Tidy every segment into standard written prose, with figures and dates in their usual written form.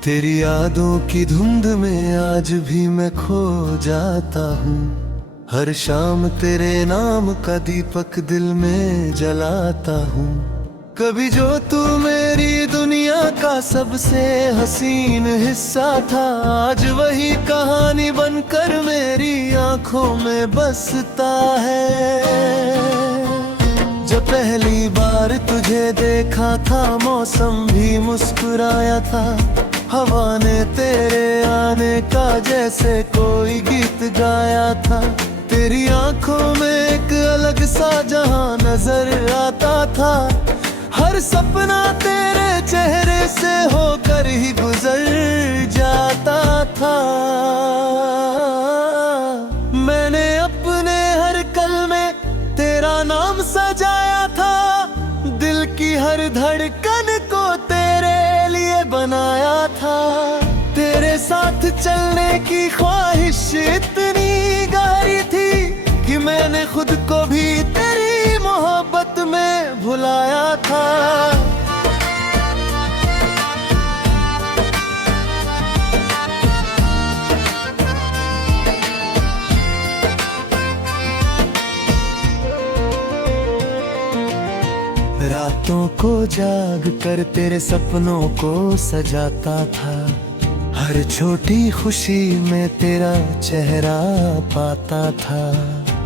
तेरी यादों की धुंध में आज भी मैं खो जाता हूँ। हर शाम तेरे नाम का दीपक दिल में जलाता हूँ। कभी जो तू मेरी दुनिया का सबसे हसीन हिस्सा था, आज वही कहानी बनकर मेरी आंखों में बसता है। जब पहली बार तुझे देखा था मौसम भी मुस्कुराया था, हवा ने तेरे आने का जैसे कोई गीत गाया था। तेरी आंखों में एक अलग सा जहां नजर आता था, हर सपना तेरे चेहरे से होकर ही गुजर जाता था। मैंने अपने हर कल में तेरा नाम सजाया था, दिल की हर धड़कन को तेरे लिए बनाया था। तेरे साथ चलने की ख्वाहिश इतनी गहरी थी कि मैंने खुद को भी तेरी मोहब्बत में भुलाया था। रातों को जाग कर तेरे सपनों को सजाता था, हर छोटी खुशी में तेरा चेहरा पाता था।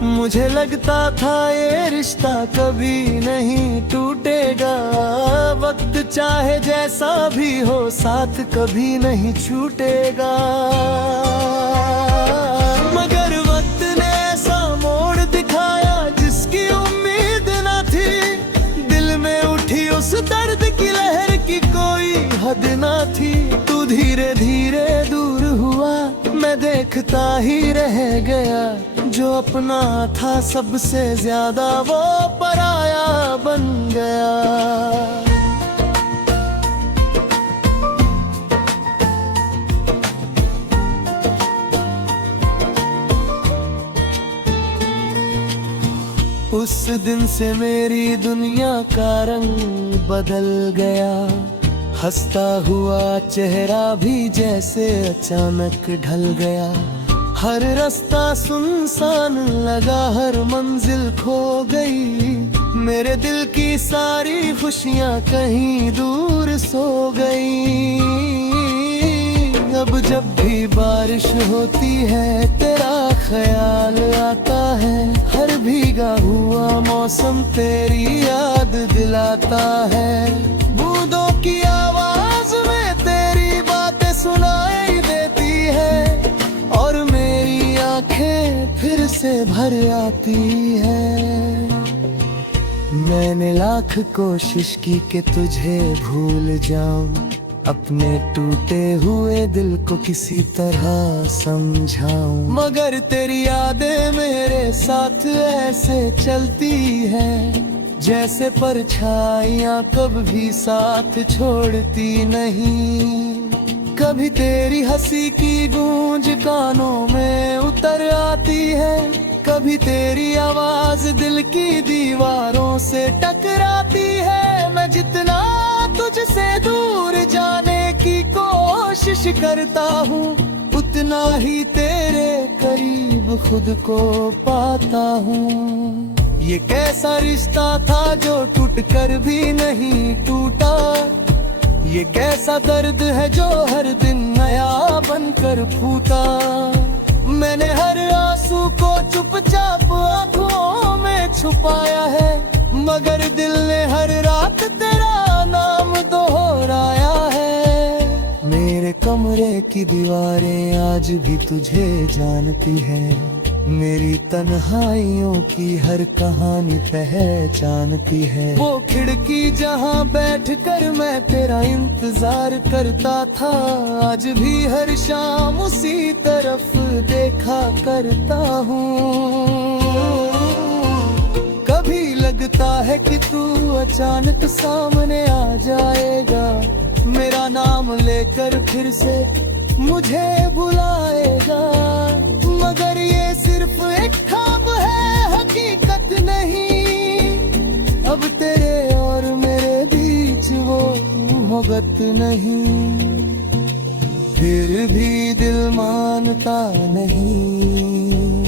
मुझे लगता था ये रिश्ता कभी नहीं टूटेगा, वक्त चाहे जैसा भी हो साथ कभी नहीं छूटेगा। मगर वक्त ने ऐसा मोड़ दिखाया जिसकी उम्मीद न थी, दिल में उठी उस दर्द की लहर की कोई हद न थी। तू धीरे धीरे दूर हुआ, मैं देखता ही रह गया, जो अपना था सबसे ज्यादा वो पराया बन गया। उस दिन से मेरी दुनिया का रंग बदल गया, हंसता हुआ चेहरा भी जैसे अचानक ढल गया। हर रास्ता सुनसान लगा, हर मंजिल खो गई, मेरे दिल की सारी खुशियाँ कहीं दूर सो गई। अब जब भी बारिश होती है तेरा ख्याल आता है, हर भीगा हुआ मौसम तेरी याद दिलाता है। बूंदों की आवाज में तेरी बातें सुनाई देती है, और मेरी आंखें फिर से भर आती है। मैंने लाख कोशिश की कि तुझे भूल जाऊं, अपने टूटे हुए दिल को किसी तरह समझाऊं, मगर तेरी यादें मेरे साथ ऐसे चलती है जैसे परछाइयां कभी साथ छोड़ती नहीं। कभी तेरी हंसी की गूंज कानों में उतर आती है, कभी तेरी आवाज दिल की दीवारों से टकराती है। मैं जितना तुझसे दूर जाने की कोशिश करता हूँ, उतना ही तेरे करीब खुद को पाता हूँ। ये कैसा रिश्ता था जो टूट कर भी नहीं टूटा, ये कैसा दर्द है जो हर दिन नया बनकर फूटा। मैंने हर आंसू को चुपचाप आंखों में छुपाया है, मगर दिल ने हर रात तेरा नाम दोहराया है। मेरे कमरे की दीवारें आज भी तुझे जानती है, मेरी तन्हाइयों की हर कहानी पहचानती है। वो खिड़की जहां बैठकर मैं तेरा इंतजार करता था, आज भी हर शाम उसी तरफ देखा करता हूँ। कभी लगता है कि तू अचानक सामने आ जाएगा, मेरा नाम लेकर फिर से मुझे बुलाएगा, मगर ये सिर्फ एक ख्वाब है, हकीकत नहीं। अब तेरे और मेरे बीच वो मोहब्बत नहीं। फिर भी दिल मानता नहीं,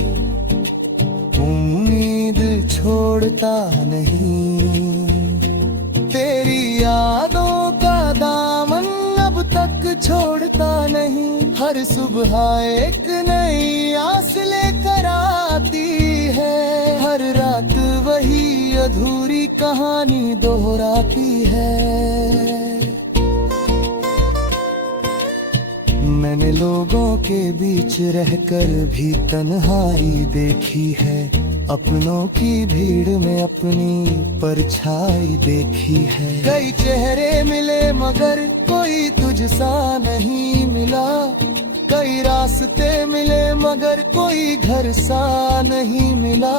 उम्मीद छोड़ता नहीं। तेरी यादों का दामन अब तक छोड़ता नहीं। हर सुबह एक नई आस लेकर आती है, हर रात वही अधूरी कहानी दोहराती है। मैंने लोगों के बीच रहकर भी तन्हाई देखी है, अपनों की भीड़ में अपनी परछाई देखी है। कई चेहरे मिले मगर कोई तुझसा नहीं मिला, कई रास्ते मिले मगर कोई घर सा नहीं मिला।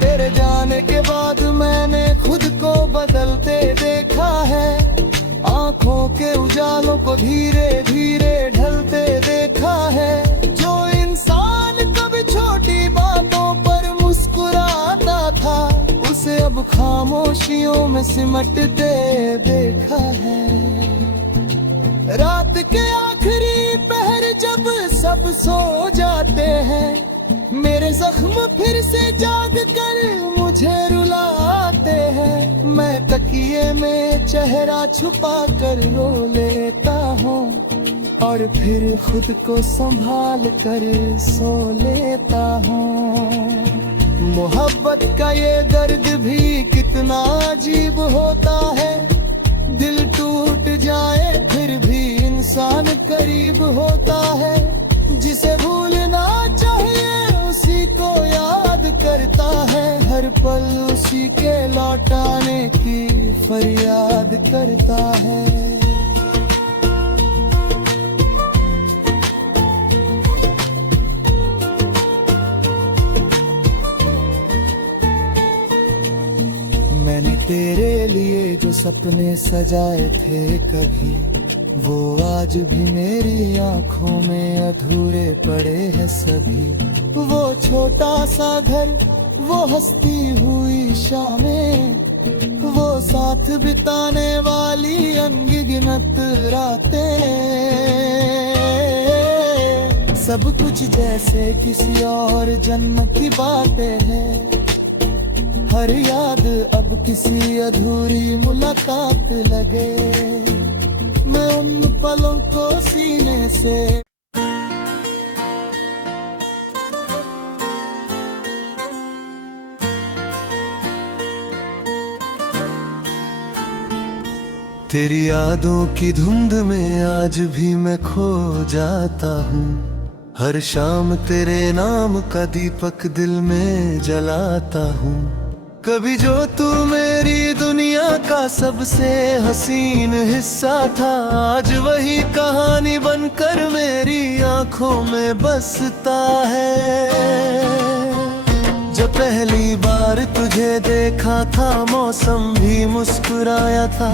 तेरे जाने के बाद मैंने खुद को बदलते देखा है, आँखों के उजालों को धीरे धीरे ढलते देखा है। जो इंसान कभी छोटी बातों पर मुस्कुराता था, उसे अब खामोशियों में सिमटते देखा है। रात के आखिरी पहर जब सब सो जाते हैं, मेरे जख्म फिर से जाग कर मुझे रुलाते हैं। मैं तकिए में चेहरा छुपा कर रो लेता हूँ, और फिर खुद को संभाल कर सो लेता हूँ। मोहब्बत का ये दर्द भी कितना अजीब होता है, दिल टूट जाए फिर भी इंसान करीब होता है। जिसे भूलना चाहिए उसी को याद करता है, हर पल उसी के लौटाने की फरियाद करता है। मैंने तेरे लिए जो सपने सजाए थे कभी, वो आज भी मेरी आंखों में अधूरे पड़े हैं सभी। वो छोटा सा घर, वो हंसती हुई शामें, वो साथ बिताने वाली अनगिनत रातें, सब कुछ जैसे किसी और जन्म की बातें हैं। हर याद अब किसी अधूरी मुलाकात लगे, मैं उन पलों को सीने से तेरी यादों की धुंध में आज भी मैं खो जाता हूँ। हर शाम तेरे नाम का दीपक दिल में जलाता हूँ। कभी जो तू मेरी दुनिया का सबसे हसीन हिस्सा था, आज वही कहानी बनकर मेरी आंखों में बसता है। जब पहली बार तुझे देखा था, मौसम भी मुस्कुराया था,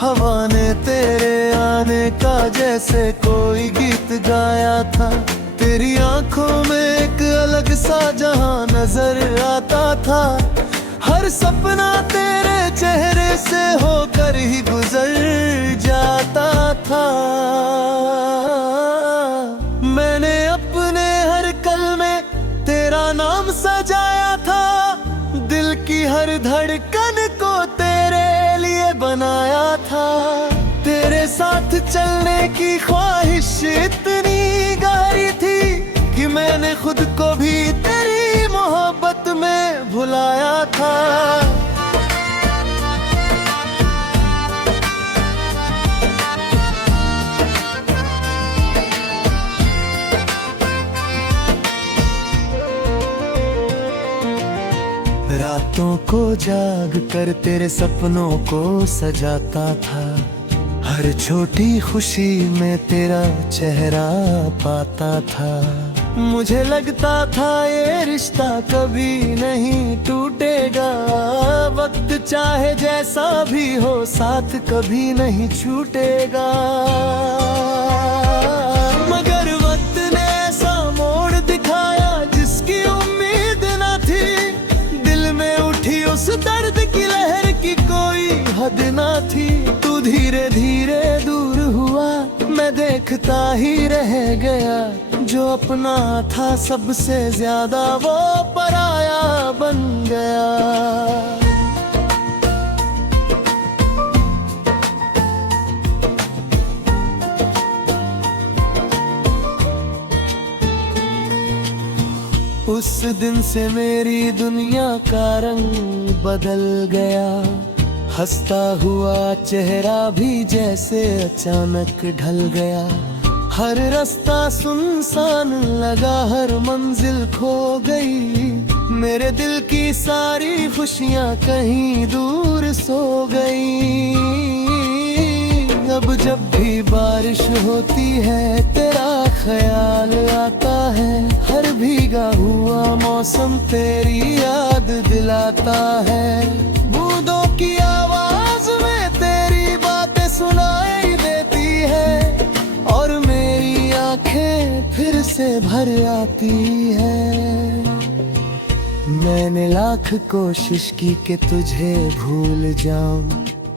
हवा ने तेरे आने का जैसे कोई गीत गाया था। तेरी आंखों में एक अलग सा जहां नजर आता था, हर सपना तेरे चेहरे से होकर ही गुजर जाता था। मैंने अपने हर कल में तेरा नाम सजाया था, दिल की हर धड़कन को तेरे लिए बनाया था। तेरे साथ चलने की ख्वाहिश इतनी गहरी थी कि मैंने खुद को भी तेरी मोहब्बत में भुलाया था। रातों को जाग कर तेरे सपनों को सजाता था, हर छोटी खुशी में तेरा चेहरा पाता था। मुझे लगता था ये रिश्ता कभी नहीं टूटेगा, वक्त चाहे जैसा भी हो साथ कभी नहीं छूटेगा। मगर वक्त ने ऐसा मोड़ दिखाया जिसकी उम्मीद न थी, दिल में उठी उस दर्द की लहर की कोई हद न थी। तू धीरे धीरे मैं देखता ही रह गया, जो अपना था सबसे ज्यादा वो पराया बन गया। उस दिन से मेरी दुनिया का रंग बदल गया, हंसता हुआ चेहरा भी जैसे अचानक ढल गया। हर रास्ता सुनसान लगा, हर मंजिल खो गई, मेरे दिल की सारी खुशियां कहीं दूर सो गई। अब जब भी बारिश होती है तेरा ख्याल आता है, हर भीगा हुआ मौसम तेरी याद दिलाता है। बूंदों की आवाज में तेरी बातें सुनाई देती है, और मेरी आंखें फिर से भर आती है। मैंने लाख कोशिश की कि तुझे भूल जाऊं,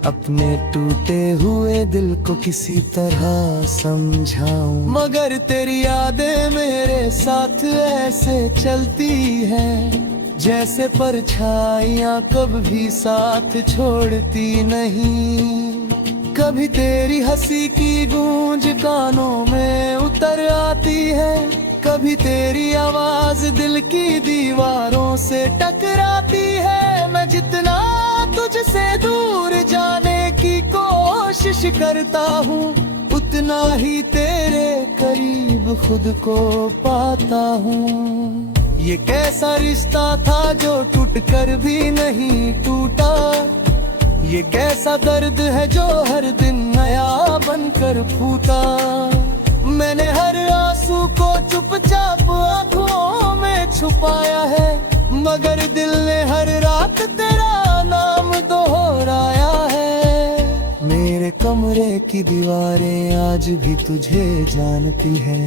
अपने टूटे हुए दिल को किसी तरह समझाऊं, मगर तेरी यादें मेरे साथ ऐसे चलती है, जैसे परछाइयां कभी साथ छोड़ती नहीं। कभी तेरी हंसी की गूंज कानों में उतर आती है, कभी तेरी आवाज दिल की दीवारों से टकराती है। मैं जितना तुझसे दूर जाने की कोशिश करता हूँ, उतना ही तेरे करीब खुद को पाता हूँ। ये कैसा रिश्ता था जो टूट कर भी नहीं टूटा, ये कैसा दर्द है जो हर दिन नया बनकर फूटा। मैंने हर आंसू को चुपचाप आंखों में छुपाया है, मगर दिल ने हर रात तेरा नाम दोहराया है। मेरे कमरे की दीवारें आज भी तुझे जानती है,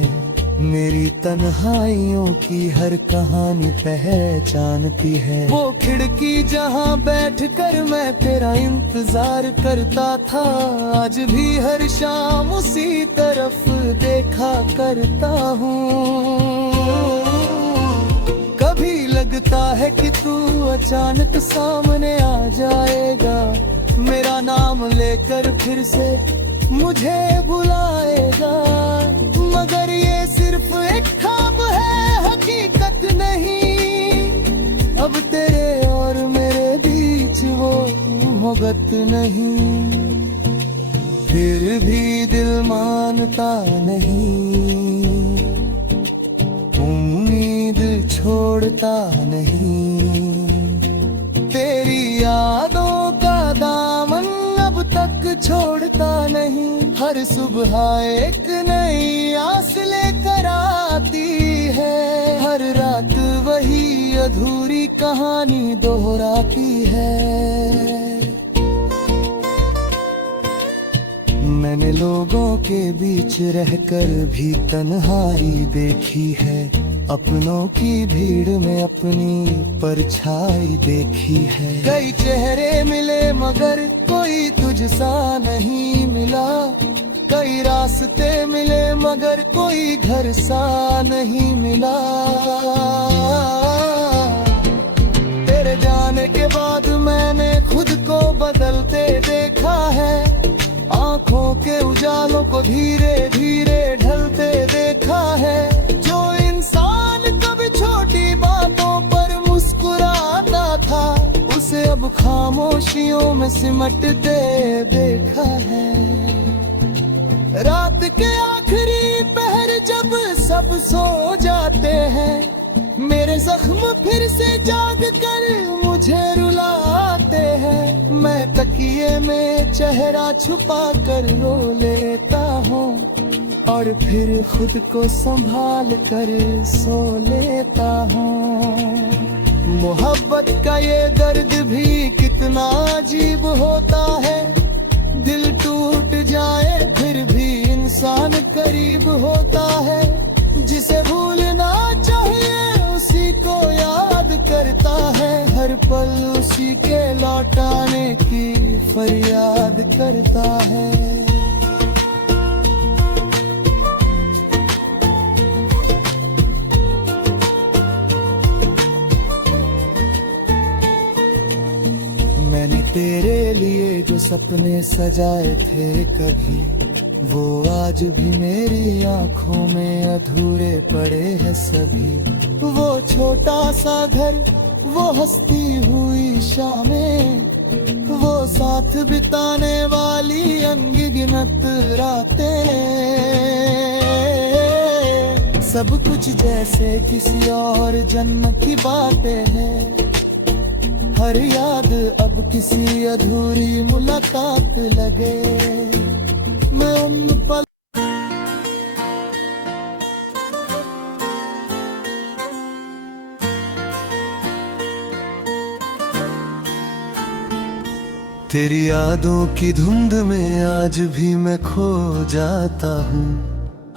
मेरी तन्हाइयों की हर कहानी पहचानती है। वो खिड़की जहाँ बैठकर मैं तेरा इंतजार करता था, आज भी हर शाम उसी तरफ देखा करता हूँ। कभी लगता है कि तू अचानक सामने आ जाएगा, मेरा नाम लेकर फिर से मुझे बुलाएगा, मगर ये सिर्फ एक ख्वाब है, हकीकत नहीं। अब तेरे और मेरे बीच वो मोहब्बत नहीं, फिर भी दिल मानता नहीं, उम्मीद छोड़ता नहीं। तेरी यादों का दामन अब तक छोड़ता नहीं, हर सुबह एक नई आस लेकर आती है, हर रात वही अधूरी कहानी दोहराती है। मैंने लोगों के बीच रहकर भी तन्हाई देखी है, अपनों की भीड़ में अपनी परछाई देखी है। कई चेहरे मिले मगर कोई तुझसा नहीं मिला, कई रास्ते मिले मगर कोई घर सा नहीं मिला। तेरे जाने के बाद मैंने खुद को बदलते देखा है, आंखों के उजालों को धीरे धीरे ढलते देखा है। जो इंसान कभी छोटी बातों पर मुस्कुराता था, उसे अब खामोशियों में सिमटते देखा है। रात के आखिरी पहर जब सब सो जाते हैं, मेरे जख्म फिर से जाग कर मुझे रुलाते हैं। मैं तकिए में चेहरा छुपा कर रो लेता हूँ, और फिर खुद को संभाल कर सो लेता हूँ। मोहब्बत का ये दर्द भी कितना अजीब होता है, दिल टूट जाए फिर भी इंसान करीब होता है। जिसे भूलना चाहिए उसी को याद करता है, हर पल उसी के लौटाने की फरियाद करता है। सपने सजाए थे कभी, वो आज भी मेरी आंखों में अधूरे पड़े हैं सभी। वो छोटा सा घर, वो हंसती हुई शामें, वो साथ बिताने वाली अनगिनत रातें, सब कुछ जैसे किसी और जन्म की बातें हैं। हर याद अब किसी अधूरी मुलाकात लगे। मैं उन पल तेरी यादों की धुंध में आज भी मैं खो जाता हूँ।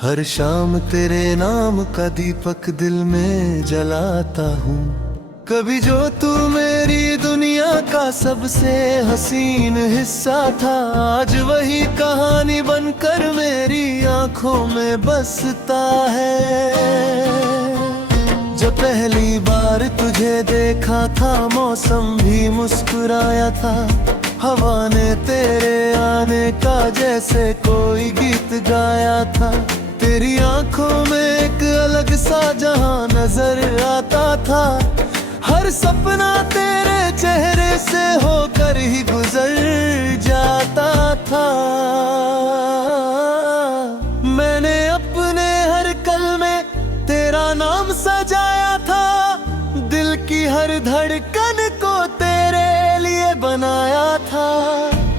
हर शाम तेरे नाम का दीपक दिल में जलाता हूँ। कभी जो तू मेरी दुनिया का सबसे हसीन हिस्सा था, आज वही कहानी बनकर मेरी आंखों में बसता है। जब पहली बार तुझे देखा था, मौसम भी मुस्कुराया था। हवा ने तेरे आने का जैसे कोई गीत गाया था। तेरी आंखों में एक अलग सा जहां नजर आता था। हर सपना तेरे चेहरे से होकर ही गुजर जाता था। मैंने अपने हर कल में तेरा नाम सजाया था। दिल की हर धड़कन को तेरे लिए बनाया था।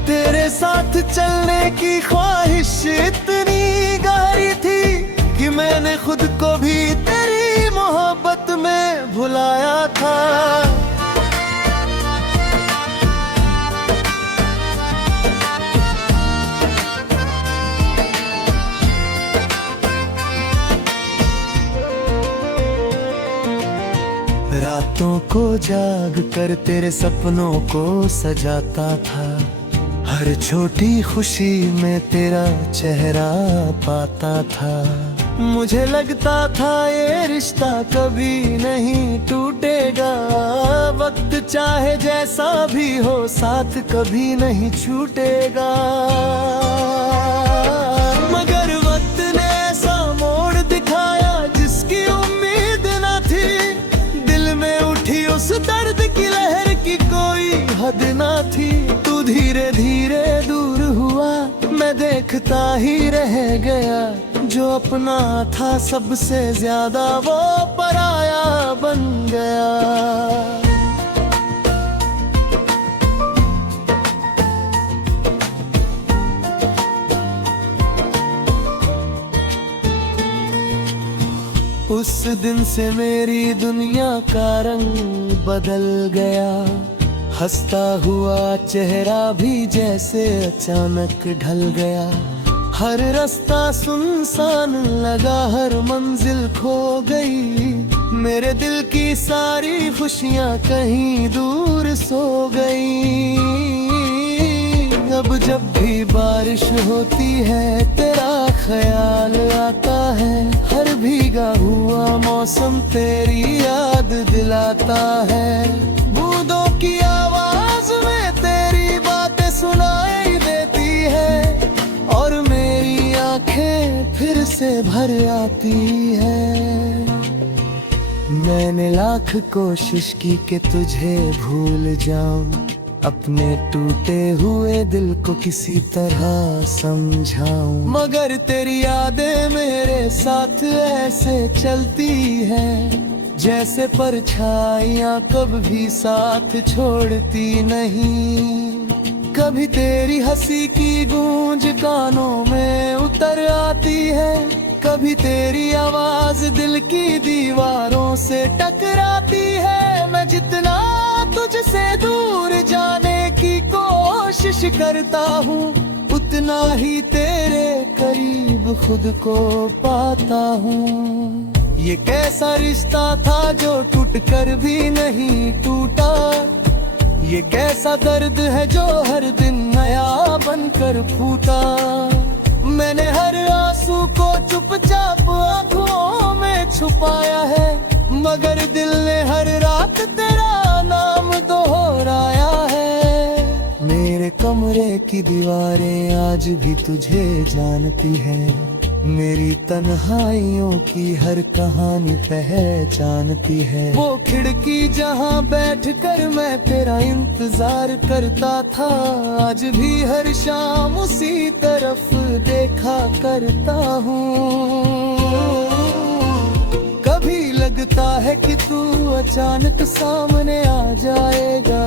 तेरे साथ चलने की ख्वाहिश इतनी गहरी थी कि मैंने खुद को भी तेरी मोहब्बत में भुलाया था। रातों को जाग कर तेरे सपनों को सजाता था। हर छोटी खुशी में तेरा चेहरा पाता था। मुझे लगता था ये रिश्ता कभी नहीं टूटेगा। वक्त चाहे जैसा भी हो, साथ कभी नहीं छूटेगा। मगर वक्त ने ऐसा मोड़ दिखाया जिसकी उम्मीद न थी। दिल में उठी उस दर्द की लहर की कोई हद न थी। तू धीरे धीरे दूर हुआ, मैं देखता ही रह गया। जो अपना था सबसे ज्यादा वो पराया बन गया। उस दिन से मेरी दुनिया का रंग बदल गया। हंसता हुआ चेहरा भी जैसे अचानक ढल गया। हर रास्ता सुनसान लगा, हर मंजिल खो गई। मेरे दिल की सारी खुशियां कहीं दूर सो गई। अब जब भी बारिश होती है तेरा ख्याल आता है। हर भीगा हुआ मौसम तेरी याद दिलाता है। बूंदों की आवाज में तेरी बातें सुनाई देती है। और मेरी आंखें फिर से भर आती है। मैंने लाख कोशिश की कि तुझे भूल जाऊं। अपने टूटे हुए दिल को किसी तरह समझाऊं। मगर तेरी यादें मेरे साथ ऐसे चलती हैं, जैसे परछाइयां कभी साथ छोड़ती नहीं। कभी तेरी हंसी की गूंज कानों में उतर आती है। कभी तेरी आवाज दिल की दीवारों से टकराती है। मैं जितना तुझसे दूर जाने की कोशिश करता हूँ, उतना ही तेरे करीब खुद को पाता हूँ। ये कैसा रिश्ता था जो टूट कर भी नहीं टूटा। ये कैसा दर्द है जो हर दिन नया बनकर फूटा। मैंने हर आंसू को चुपचाप आंखों में छुपाया है। मगर दिल ने हर रात तेरा नाम दोहराया है। मेरे कमरे की दीवारें आज भी तुझे जानती हैं, मेरी तन्हाइयों की हर कहानी पहचानती है। वो खिड़की जहाँ बैठकर मैं तेरा इंतजार करता था, आज भी हर शाम उसी तरफ देखा करता हूँ। कभी लगता है कि तू अचानक सामने आ जाएगा,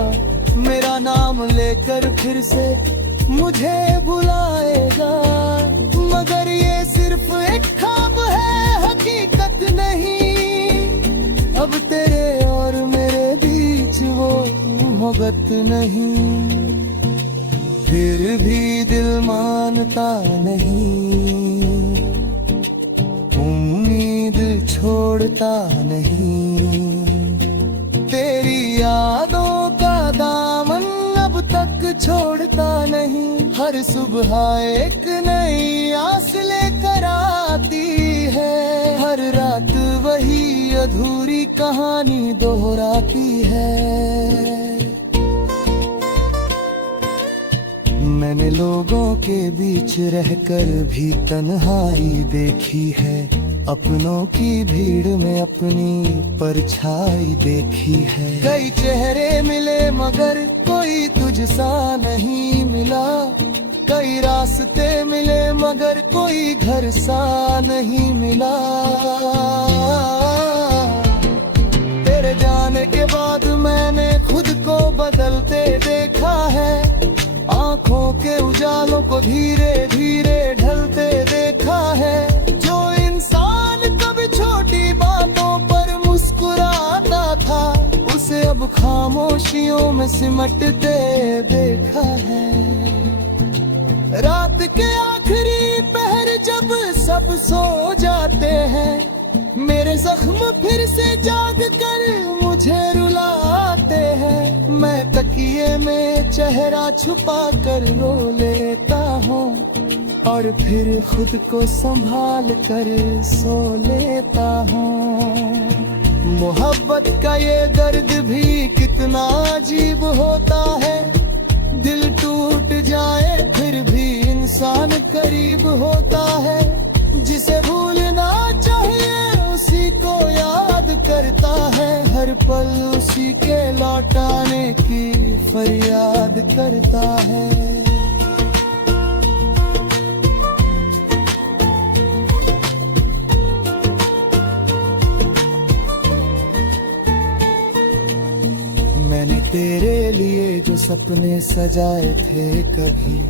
मेरा नाम लेकर फिर से मुझे बुलाएगा, मगर ये सिर्फ एक ख्वाब है, हकीकत नहीं। अब तेरे और मेरे बीच वो मोहब्बत नहीं, फिर भी दिल मानता नहीं, उम्मीद छोड़ता नहीं। तेरी यादों का दामन अब तक छोड़ता नहीं, हर सुबह एक नई आस लेकर आती है, हर रात वही अधूरी कहानी दोहराती है। मैंने लोगों के बीच रहकर भी तन्हाई देखी है, अपनों की भीड़ में अपनी परछाई देखी है। कई चेहरे मिले मगर कोई तुझसा नहीं मिला, कई रास्ते मिले मगर कोई घर सा नहीं मिला। तेरे जाने के बाद मैंने खुद को बदलते देखा है, आंखों के उजालों को धीरे धीरे ढलते देखा है। जो इंसान कभी छोटी बातों पर मुस्कुराता था, उसे अब खामोशियों में सिमटते देखा है। रात के आखिरी पहर जब सब सो जाते हैं, मेरे जख्म फिर से जाग कर मुझे रुलाते हैं। मैं तकिए में चेहरा छुपा कर रो लेता हूँ, और फिर खुद को संभाल कर सो लेता हूँ। मोहब्बत का ये दर्द भी कितना अजीब होता है, दिल टूट जाए फिर भी इंसान करीब होता है। जिसे भूलना चाहिए उसी को याद करता है, हर पल उसी के लौटाने की फरियाद करता है। मैंने तेरे लिए जो सपने सजाए थे कभी,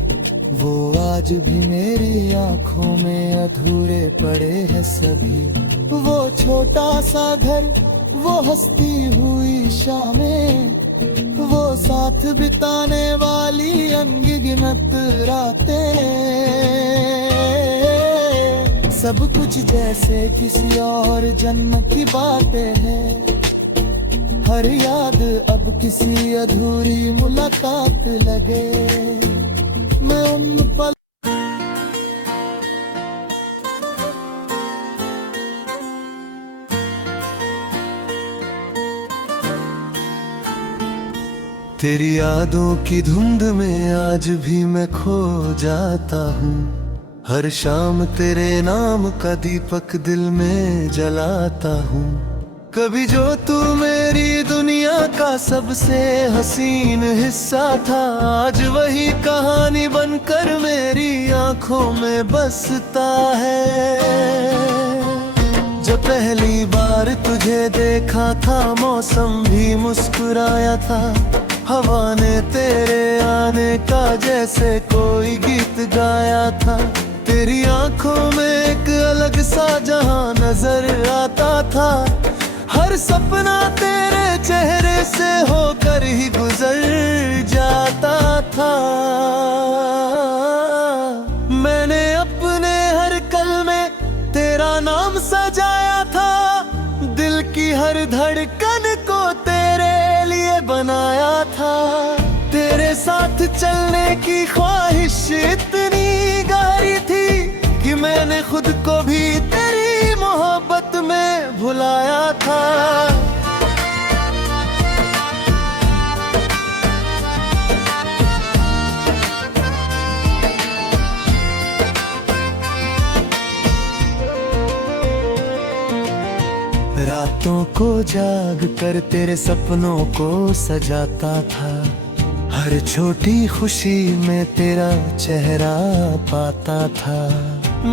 वो आज भी मेरी आंखों में अधूरे पड़े हैं सभी। वो छोटा सा घर, वो हंसती हुई शामें, वो साथ बिताने वाली अनगिनत रातें, सब कुछ जैसे किसी और जन्म की बातें हैं। हर याद अब किसी अधूरी मुलाकात लगे, मैं उन पल तेरी यादों की धुंध में आज भी मैं खो जाता हूँ। हर शाम तेरे नाम का दीपक दिल में जलाता हूँ। कभी जो तू मेरी दुनिया का सबसे हसीन हिस्सा था, आज वही कहानी बनकर मेरी आंखों में बसता है। जब पहली बार तुझे देखा था, मौसम भी मुस्कुराया था, हवा ने तेरे आने का जैसे कोई गीत गाया था। तेरी आंखों में एक अलग सा जहां नजर आता था, हर सपना तेरे चेहरे से होकर ही गुजर जाता था। मैंने अपने हर कल में तेरा नाम सजाया था, दिल की हर धड़कन को तेरे लिए बनाया था। तेरे साथ चलने की ख्वाहिश इतनी गहरी थी कि मैंने खुद को भी तेरी मोहब्बत में भुलाया था। रातों को जाग कर तेरे सपनों को सजाता था, हर छोटी खुशी में तेरा चेहरा पाता था।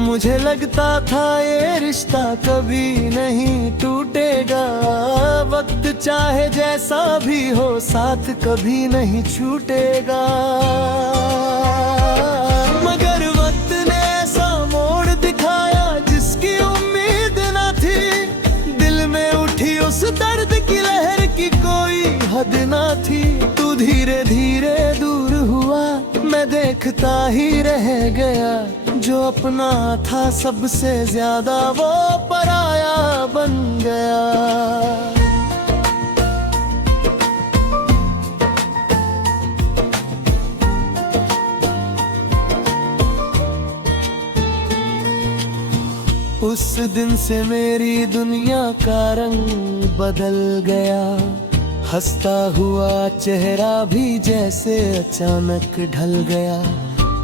मुझे लगता था ये रिश्ता कभी नहीं टूटेगा, वक्त चाहे जैसा भी हो साथ कभी नहीं छूटेगा। मगर वक्त ने ऐसा मोड़ दिखाया जिसकी उम्मीद न थी, दिल में उठी उस दर्द की लहर की कोई हद न थी। तू धीरे धीरे दूर हुआ, मैं देखता ही रह गया, जो अपना था सबसे ज्यादा वो पराया बन गया। उस दिन से मेरी दुनिया का रंग बदल गया, हंसता हुआ चेहरा भी जैसे अचानक ढल गया।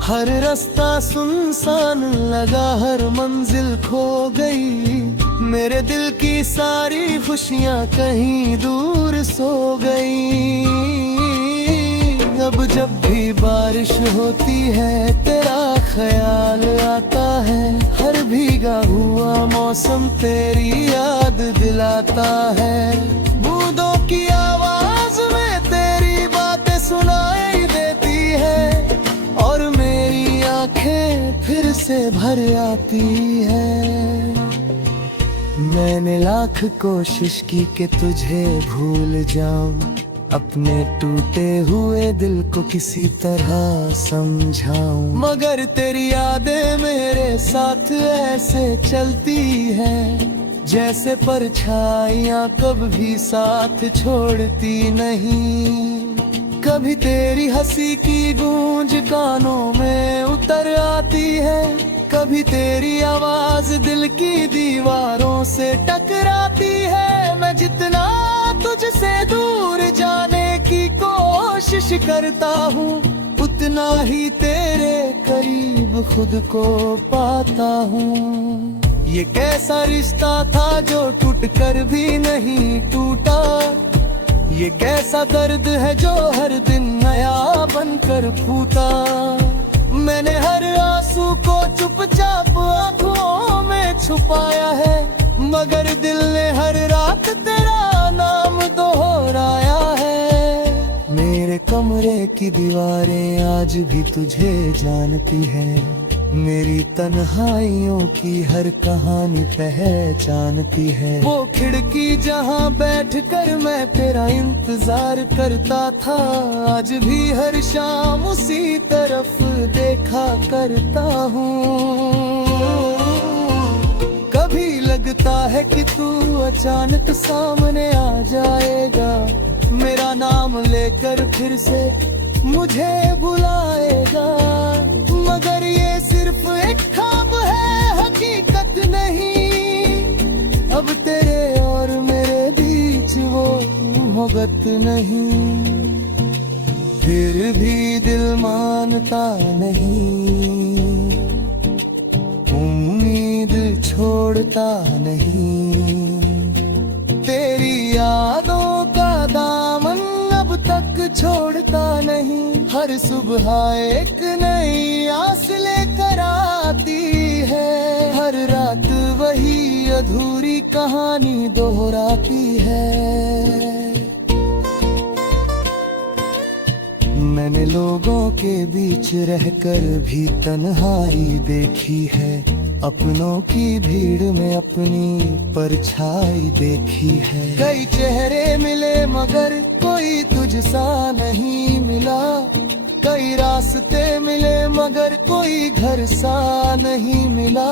हर रास्ता सुनसान लगा, हर मंजिल खो गई, मेरे दिल की सारी खुशियाँ कहीं दूर सो गई। अब जब भी बारिश होती है तेरा ख्याल आता है, हर भीगा हुआ मौसम तेरी याद दिलाता है। बूंदों की आवाज में तेरी बातें सुनाई देती है, और मेरी आंखें फिर से भर आती है। मैंने लाख कोशिश की कि तुझे भूल जाऊं, अपने टूटे हुए दिल को किसी तरह समझाऊं, मगर तेरी यादें मेरे साथ ऐसे चलती हैं, जैसे परछाइयाँ कभी साथ छोड़ती नहीं। कभी तेरी हंसी की गूंज कानों में उतर आती है, कभी तेरी आवाज दिल की दीवारों से टकराती है। मैं जितना तुझसे दूर जाने की कोशिश करता हूँ, उतना ही तेरे करीब खुद को पाता हूँ। ये कैसा रिश्ता था जो टूट कर भी नहीं टूटा, ये कैसा दर्द है जो हर दिन नया बनकर फूटा। मैंने हर आंसू को चुपचाप आंखों में छुपाया है, मगर दिल ने हर रात तेरा नाम दोहराया है। मेरे कमरे की दीवारें आज भी तुझे जानती हैं, मेरी तन्हाइयों की हर कहानी पहचानती है। वो खिड़की जहाँ बैठकर मैं तेरा इंतजार करता था, आज भी हर शाम उसी तरफ देखा करता हूँ। कभी लगता है कि तू अचानक सामने आ जाएगा, मेरा नाम लेकर फिर से मुझे बुलाएगा, मगर ये सिर्फ एक ख्वाब है, हकीकत नहीं। अब तेरे और मेरे बीच वो मोहब्बत नहीं, फिर भी दिल मानता नहीं, उम्मीद छोड़ता नहीं। तेरी यादों का दामन अब तक छोड़ता नहीं, हर सुबह एक नई आस लेकर आती है, हर रात वही अधूरी कहानी दोहराती है। मैंने लोगों के बीच रहकर भी तन्हाई देखी है, अपनों की भीड़ में अपनी परछाई देखी है। कई चेहरे मिले मगर कोई तुझसा नहीं मिला, कई रास्ते मिले मगर कोई घर सा नहीं मिला।